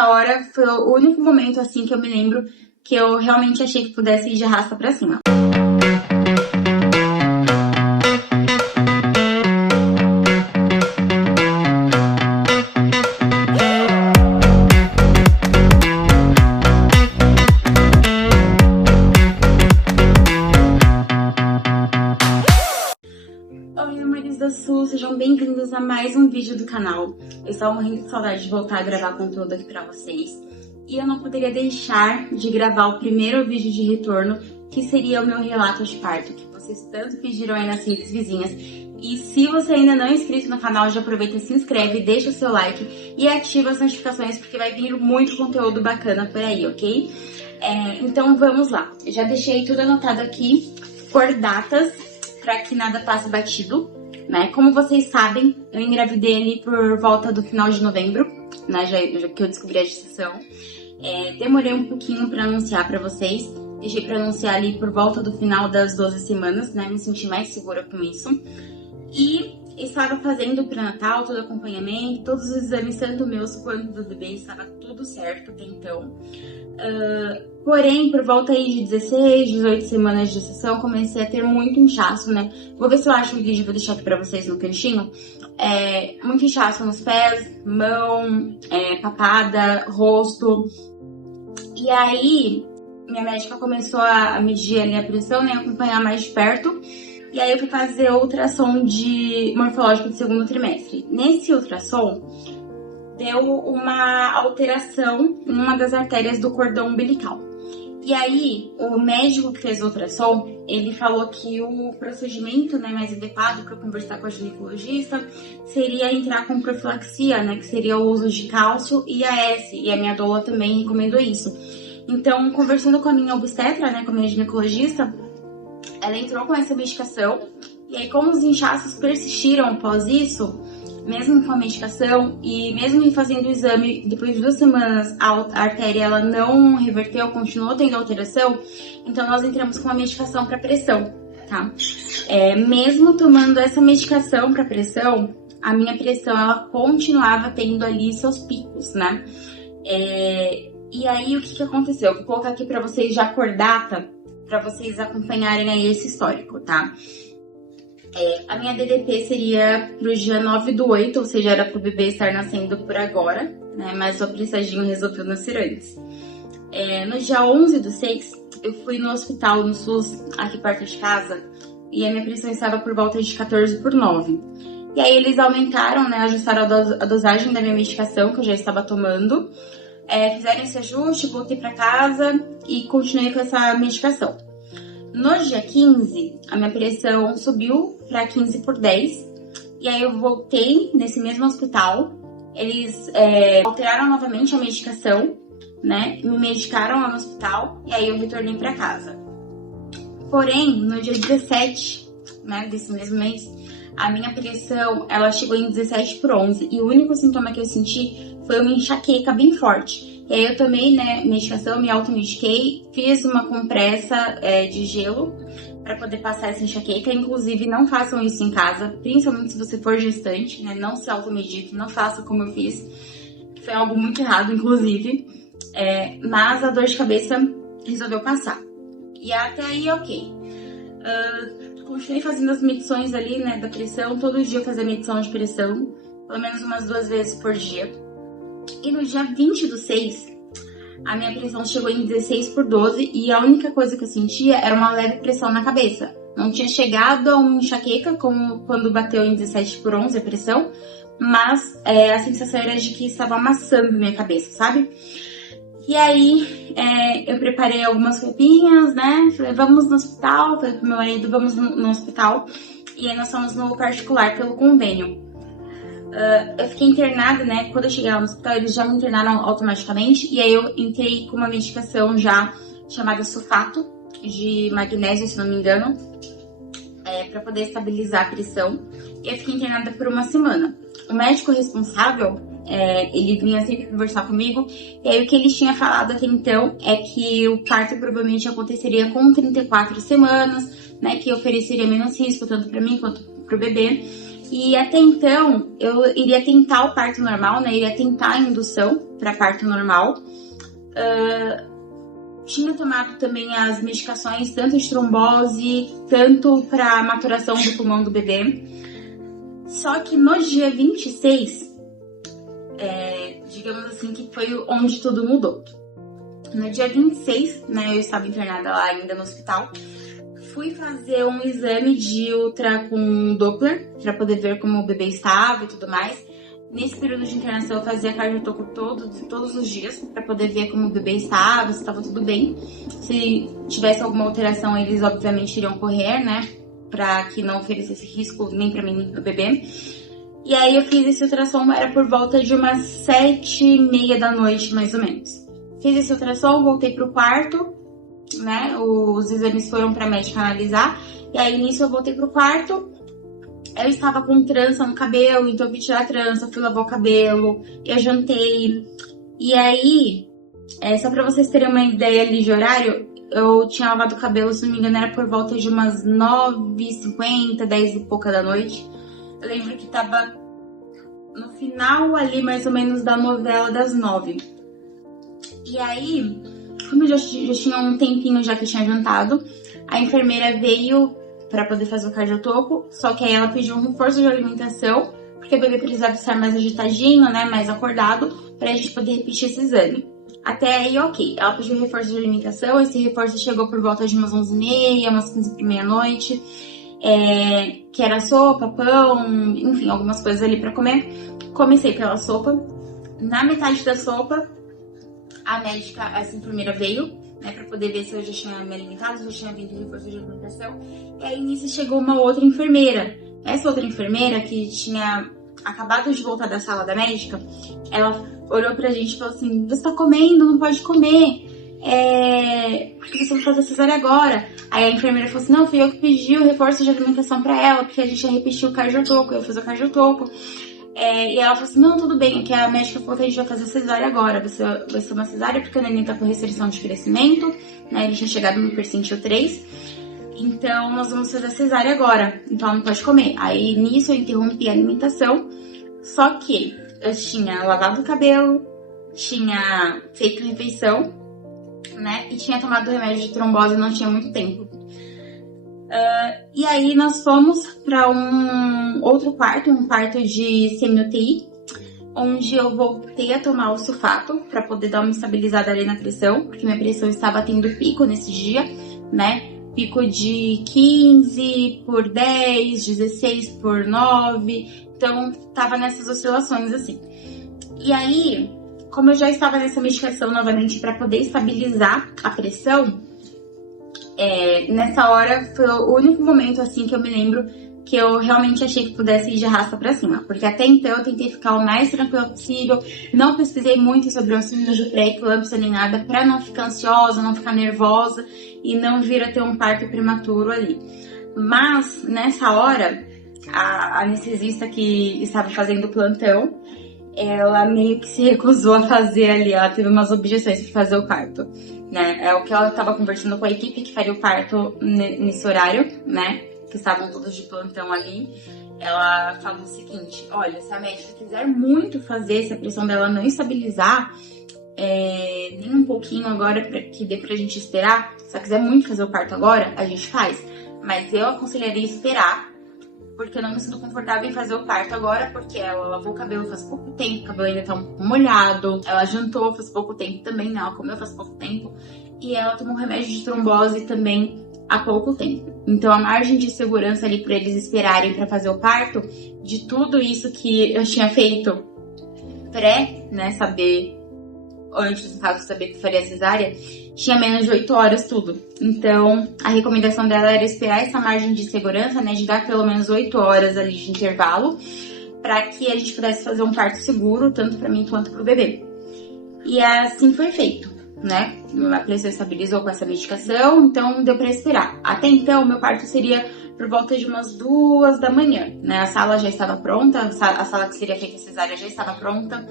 nessa hora foi o único momento, assim, que eu me lembro que eu realmente achei que pudesse ir de arrasta pra cima. Oi, amores da Sul, sejam bem-vindos a mais um vídeo do canal. Eu estava morrendo de saudade de voltar a gravar conteúdo aqui pra vocês. E eu não poderia deixar de gravar o primeiro vídeo de retorno, que seria o meu relato de parto, que vocês tanto pediram aí nas simples vizinhas. E se você ainda não é inscrito no canal, já aproveita e se inscreve, deixa o seu like e ativa as notificações, porque vai vir muito conteúdo bacana por aí, ok? Então vamos lá. Eu já deixei tudo anotado aqui por datas, para que nada passe batido, né? Como vocês sabem, eu engravidei ali por volta do final de novembro, né? Já que eu descobri a gestação. Demorei um pouquinho para anunciar para vocês. Deixei para anunciar ali por volta do final das 12 semanas, né? Me senti mais segura com isso. E estava fazendo o pré-natal, todo o acompanhamento, todos os exames, tanto meus quanto do bebê, estava tudo certo até então. Porém, por volta aí de 16, 18 semanas de gestação, comecei a ter muito inchaço, né? Vou ver se eu acho o vídeo, vou deixar aqui pra vocês no cantinho. Muito inchaço nos pés, mão, papada, rosto. E aí, minha médica começou a medir ali a pressão, né? Acompanhar mais de perto. E aí eu fui fazer ultrassom morfológico de segundo trimestre. Nesse ultrassom, deu uma alteração em uma das artérias do cordão umbilical. E aí, o médico que fez o ultrassom, ele falou que o procedimento, né, mais adequado para conversar com a ginecologista seria entrar com profilaxia, né, que seria o uso de cálcio e AS, e a minha doula também recomendou isso. Então, conversando com a minha obstetra, né, com a minha ginecologista, ela entrou com essa medicação, e aí como os inchaços persistiram após isso, mesmo com a medicação e mesmo em fazendo o exame, depois de 2 semanas a artéria ela não reverteu, continuou tendo alteração, então nós entramos com a medicação para pressão, tá? Mesmo tomando essa medicação para pressão, a minha pressão ela continuava tendo ali seus picos, né? E aí o que aconteceu? Eu vou colocar aqui para vocês já por data, para vocês acompanharem aí esse histórico, tá? A minha DDP seria pro dia 9/8, ou seja, era pro bebê estar nascendo por agora, né? Mas o presagio resolveu nascer antes. No dia 11/6, eu fui no hospital, no SUS, aqui perto de casa, e a minha pressão estava por volta de 14/9. E aí eles aumentaram, né? Ajustaram a dosagem da minha medicação, que eu já estava tomando. Fizeram esse ajuste, voltei para casa e continuei com essa medicação. No dia 15, a minha pressão subiu para 15/10, e aí eu voltei nesse mesmo hospital. Eles alteraram novamente a medicação, né? Me medicaram lá no hospital, e aí eu retornei para casa. Porém, no dia 17, né, desse mesmo mês, a minha pressão, ela chegou em 17/11, e o único sintoma que eu senti foi uma enxaqueca bem forte. E aí eu tomei, né, medicação, me automediquei, fiz uma compressa de gelo para poder passar essa enxaqueca. Inclusive, não façam isso em casa, principalmente se você for gestante, né? Não se automedique, não faça como eu fiz, que foi algo muito errado, inclusive. Mas a dor de cabeça resolveu passar. E até aí, ok. Continuei fazendo as medições ali, né, da pressão. Todo dia eu fazia medição de pressão, pelo menos umas 2 vezes por dia. E no dia 20/6, a minha pressão chegou em 16/12 e a única coisa que eu sentia era uma leve pressão na cabeça. Não tinha chegado a uma enxaqueca, como quando bateu em 17/11 a pressão, mas a sensação era de que estava amassando minha cabeça, sabe? E aí, eu preparei algumas roupinhas, né? Falei, vamos no hospital, falei pro meu marido, vamos no hospital. E aí nós fomos no particular pelo convênio. Eu fiquei internada, né? Quando eu cheguei lá no hospital, eles já me internaram automaticamente. E aí eu entrei com uma medicação já chamada sulfato de magnésio, se não me engano, para poder estabilizar a pressão. E eu fiquei internada por 1 semana. O médico responsável, ele vinha sempre conversar comigo. E aí o que ele tinha falado até então é que o parto provavelmente aconteceria com 34 semanas, né? Que ofereceria menos risco, tanto para mim quanto pro bebê. E até então, eu iria tentar o parto normal, né? Iria tentar a indução para parto normal. Tinha tomado também as medicações, tanto de trombose, tanto para maturação do pulmão do bebê. Só que no dia 26, digamos assim, que foi onde tudo mudou. No dia 26, né, eu estava internada lá ainda no hospital. Fui fazer um exame de ultra com Doppler, para poder ver como o bebê estava e tudo mais. Nesse período de internação, eu fazia cardiotoco todos os dias, para poder ver como o bebê estava, se estava tudo bem. Se tivesse alguma alteração, eles obviamente iriam correr, né, para que não oferecesse risco nem para mim nem para o bebê. E aí eu fiz esse ultrassom, era por volta de umas 7h30 da noite, mais ou menos. Fiz esse ultrassom, voltei pro quarto, né? Os exames foram pra médica analisar. E aí, nisso, eu voltei pro quarto. Eu estava com trança no cabelo, então eu fui tirar a trança, fui lavar o cabelo, eu jantei. E aí, só pra vocês terem uma ideia ali de horário, eu tinha lavado o cabelo, se não me engano, era por volta de umas 9h50, 10 e pouca da noite. Eu lembro que tava no final ali, mais ou menos, da novela das 9. E aí, como eu já tinha um tempinho já que eu tinha jantado, a enfermeira veio pra poder fazer o cardiotoco, só que aí ela pediu um reforço de alimentação, porque o bebê precisava estar mais agitadinho, né, mais acordado, pra gente poder repetir esse exame. Até aí, ok. Ela pediu reforço de alimentação, esse reforço chegou por volta de umas 11h30, umas 15h30 da noite, que era sopa, pão, enfim, algumas coisas ali pra comer. Comecei pela sopa. Na metade da sopa, a médica, essa enfermeira veio, né, pra poder ver se eu já tinha me alimentado, se eu já tinha vindo reforço de alimentação. E aí, nisso, chegou uma outra enfermeira. Essa outra enfermeira, que tinha acabado de voltar da sala da médica, ela olhou pra gente e falou assim: você tá comendo, não pode comer. Porque você vai fazer cesárea agora. Aí a enfermeira falou assim: não, fui eu que pedi o reforço de alimentação pra ela, porque a gente ia repetir o cardiotoco, eu ia fazer o cardiotoco. E ela falou assim: não, tudo bem, que a médica falou que a gente vai fazer cesárea agora. Vai ser uma cesárea porque o neném tá com restrição de crescimento, né? Ele tinha chegado no percentil 3. Então nós vamos fazer a cesárea agora. Então ela não pode comer. Aí nisso eu interrompi a alimentação. Só que eu tinha lavado o cabelo, tinha feito refeição, né? E tinha tomado remédio de trombose, não tinha muito tempo. E aí nós fomos para um outro quarto, um quarto de semi-UTI, onde eu voltei a tomar o sulfato para poder dar uma estabilizada ali na pressão, porque minha pressão estava tendo pico nesse dia, né? Pico de 15/10, 16/9, então tava nessas oscilações assim. E aí, como eu já estava nessa medicação novamente para poder estabilizar a pressão, nessa hora foi o único momento assim que eu me lembro que eu realmente achei que pudesse ir de arrasta pra cima, porque até então eu tentei ficar o mais tranquila possível, não pesquisei muito sobre o síndrome de pré-eclâmpsia nem nada, pra não ficar ansiosa, não ficar nervosa e não vir a ter um parto prematuro ali. Mas nessa hora, a anestesista que estava fazendo o plantão, ela meio que se recusou a fazer ali, ela teve umas objeções para fazer o parto, né? É o que ela estava conversando com a equipe que faria o parto nesse horário, né? Que estavam todos de plantão ali. Ela falou o seguinte: olha, se a médica quiser muito fazer, se a pressão dela não estabilizar, nem um pouquinho agora que dê pra gente esperar, se ela quiser muito fazer o parto agora, a gente faz. Mas eu aconselharia esperar, porque eu não me sinto confortável em fazer o parto agora, porque ela lavou o cabelo faz pouco tempo, o cabelo ainda tá um pouco molhado, ela jantou faz pouco tempo também, né? Ela comeu faz pouco tempo, e ela tomou remédio de trombose também há pouco tempo. Então a margem de segurança ali pra eles esperarem pra fazer o parto, de tudo isso que eu tinha feito né, saber, antes, no caso, saber que faria cesárea, tinha menos de 8 horas tudo. Então, a recomendação dela era esperar essa margem de segurança, né, de dar pelo menos 8 horas ali de intervalo, para que a gente pudesse fazer um parto seguro, tanto para mim quanto para o bebê. E assim foi feito, né? A pressão estabilizou com essa medicação, então deu para esperar. Até então, meu parto seria por volta de umas 2 da manhã, né? A sala já estava pronta, a sala que seria feita a cesárea já estava pronta.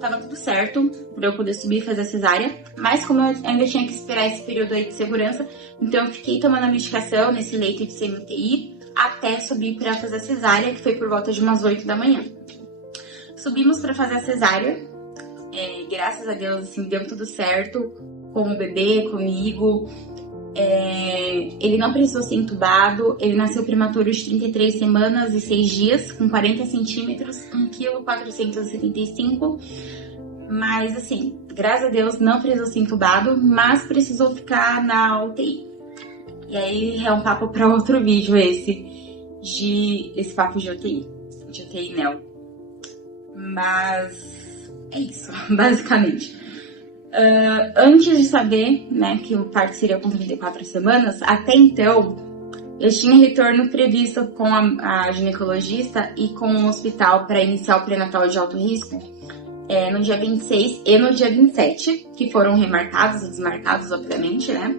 Tava tudo certo pra eu poder subir e fazer a cesárea, mas como eu ainda tinha que esperar esse período aí de segurança, então eu fiquei tomando a medicação nesse leito de semi-UTI até subir para fazer a cesárea, que foi por volta de umas 8 da manhã. Subimos para fazer a cesárea, graças a Deus, assim, deu tudo certo com o bebê, comigo. Ele não precisou ser entubado, ele nasceu prematuro de 33 semanas e 6 dias, com 40 centímetros, 1,475 kg. Mas, assim, graças a Deus não precisou ser entubado, mas precisou ficar na UTI. E aí é um papo para outro vídeo esse papo de UTI neo. Mas é isso, basicamente. Antes de saber, né, que o parto seria com 34 semanas, até então eu tinha retorno previsto com a ginecologista e com o hospital para iniciar o pré-natal de alto risco no dia 26 e no dia 27, que foram remarcados e desmarcados, obviamente, né?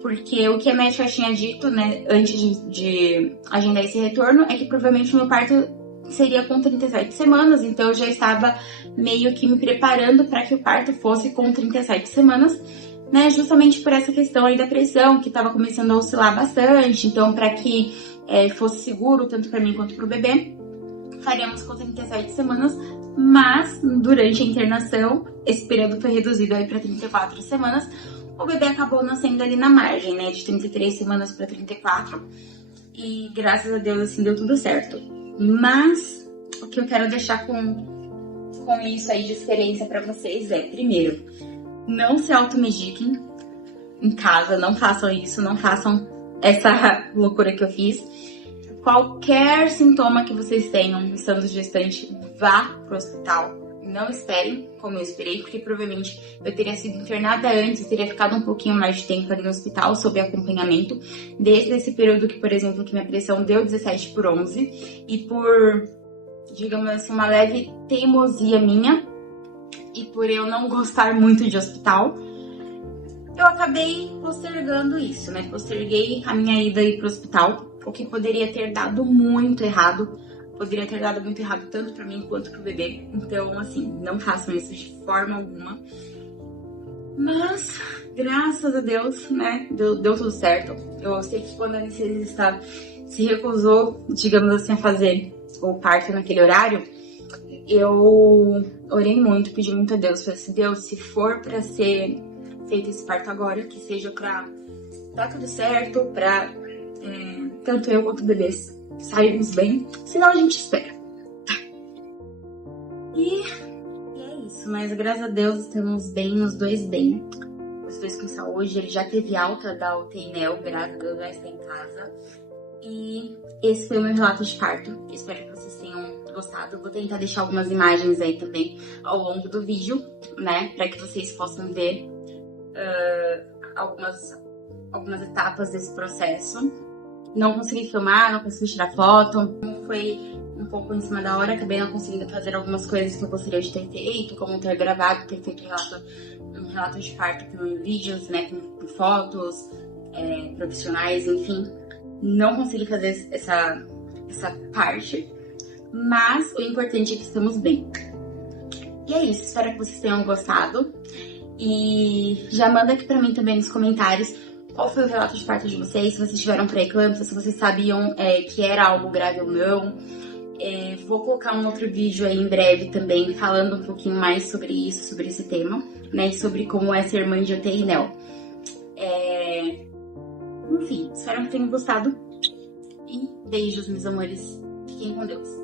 Porque o que a médica tinha dito, né, antes de agendar esse retorno, é que provavelmente o meu parto seria com 37 semanas, então eu já estava meio que me preparando para que o parto fosse com 37 semanas, né, justamente por essa questão aí da pressão, que estava começando a oscilar bastante, então para que fosse seguro, tanto para mim quanto para o bebê, faríamos com 37 semanas, mas durante a internação, esse período foi reduzido aí para 34 semanas, o bebê acabou nascendo ali na margem, né, de 33 semanas para 34, e graças a Deus, assim, deu tudo certo. Mas o que eu quero deixar com isso aí de experiência pra vocês primeiro, não se automediquem em casa, não façam isso, não façam essa loucura que eu fiz. Qualquer sintoma que vocês tenham estando gestante, vá pro hospital. Não esperem, como eu esperei, porque provavelmente eu teria sido internada antes, teria ficado um pouquinho mais de tempo ali no hospital sob acompanhamento. Desde esse período que, por exemplo, que minha pressão deu 17/11 e por, digamos assim, uma leve teimosia minha e por eu não gostar muito de hospital, eu acabei postergando isso, né? Posterguei a minha ida aí pro hospital, o que poderia ter dado muito errado. Poderia ter dado muito errado tanto pra mim quanto pro bebê. Então, assim, não façam isso de forma alguma. Mas, graças a Deus, né, deu tudo certo. Eu sei que quando a anestesista se recusou, digamos assim, a fazer o parto naquele horário, eu orei muito, pedi muito a Deus. Falei assim, Deus, se for pra ser feito esse parto agora, que seja pra dar tudo certo, pra tanto eu quanto o bebê sairmos bem, senão a gente espera. E é isso, mas graças a Deus estamos bem, os dois bem. Os dois com saúde, ele já teve alta da UTI neo, graças a Deus já está em casa. E esse foi o meu relato de parto. Espero que vocês tenham gostado. Eu vou tentar deixar algumas imagens aí também ao longo do vídeo, né, para que vocês possam ver algumas etapas desse processo. Não consegui filmar, não consegui tirar foto, foi um pouco em cima da hora, acabei não conseguindo fazer algumas coisas que eu gostaria de ter feito, como ter gravado, ter feito um relato de parto com vídeos, né, com fotos profissionais, enfim. Não consegui fazer essa parte, mas o importante é que estamos bem. E é isso, espero que vocês tenham gostado. E já manda aqui pra mim também nos comentários qual foi o relato de parto de vocês, se vocês tiveram pré-eclâmpsia, se vocês sabiam que era algo grave ou não. Vou colocar um outro vídeo aí em breve também, falando um pouquinho mais sobre isso, sobre esse tema, né, e sobre como é ser mãe de UTI neo. Enfim, espero que tenham gostado. E beijos, meus amores. Fiquem com Deus.